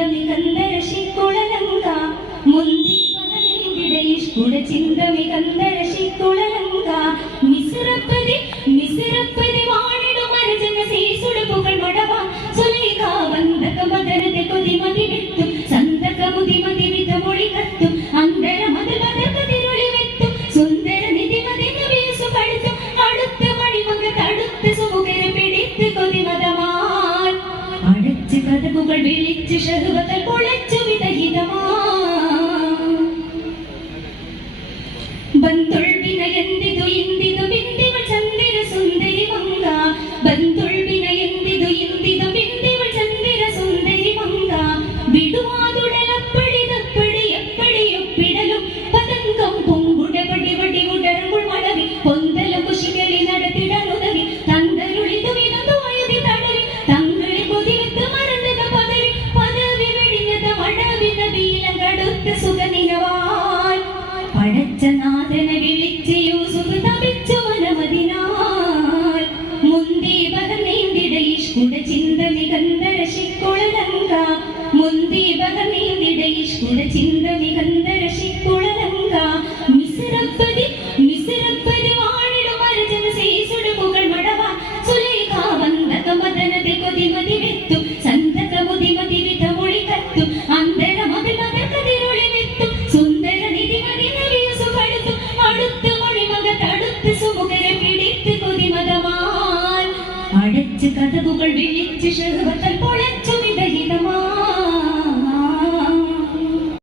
ചിന്തമി കന്ദരശിക്കുളലങ്ക മുന്തി പകലിവിടയിഷ്കുട ചിന്തമി കന്ദരശിക്കുളലങ്ക മിസിറപ്പതി മിസിറപ്പതി വാണിടു മരജന സീസുട പുകൾ മടവ സുലൈഖ വന്ദക മദനതെ കൊതിമതി വിത്തു സന്തക മുതിമതി വിധ മൊഴി കത്തു അന്തര മതിൽ മതക തിരുളി വിത്തു സുന്ദര നിധിമതി നവീസു കഴുത്തു അടുത്ത മണിമക തടുത്ത സുമുഖര പിടിത്ത് കൊതിമതമാൻ അടച്ച് കഥകുകൾ വിളിച്ച് ഷഹ്വതൽ പൊളച്ചു വിദഹിതമാ ബന്ധുൾ വിനയന്തിതു ഇന്ദിതു ബിന്ദിവൾ ചന്ദിര സുന്ദരി മങ്ക ബന്ധുൾ വിനയന്തിതു ഇന്ദിതു ബിന്ദിവൾ ചന്ദിര സുന്ദരി മങ്ക വിടുവാതുടലപ്പടി തപ്പടി എപ്പടി ഒപ്പിടലും പതങ്കം പൊങ്കുട പടി വടി ഉടർകുൾ മടവി പൊന്തല കുശികളി നടത്തിടലുതവി തന്തരുളിതു വിനതു വയതി തടവി തങ്ങളി കൊതിവിത്ത് മറന്നത പദവി പദവി വെടിഞ്ഞത മടവി നബീലം കടുത്ത സുഖനിനവാൻ പടച്ചനാഥനെ വിളിച്ച് യൂസുഫ് തപിച്ചു വനമതിനാൽ മുന്തി പകർന്നീന്തിടയിഷ്കുട ചിന്തമി കന്ദരശിക്കുളലങ്ക മുന്തി പകർന്നീന്തിടയിഷ്കുട ചിന്തമി കന്ദരശിക്കുളലങ്ക മിസിറപ്പതി മിസിറപ്പതി വാണിടു മരജന സീസുട പുകൾ മടവ സുലൈഖ വന്ദക മദനതെ കൊതിമതി വിത്തു സന്തക മുതിമതി വിധ മൊഴി കത്തു അന്തര മതിൽ മതക തിരുളി വിത്തു സുന്ദര നിധിമതി നവീസു കഴുത്തു അടുത്ത മണിമക തടുത്ത് സുമുഖരെ പിടിത്ത് കൊതിമതമാൻ അടച്ച് കഥകുകൾ വിളിച്ച് ഷഹ്വത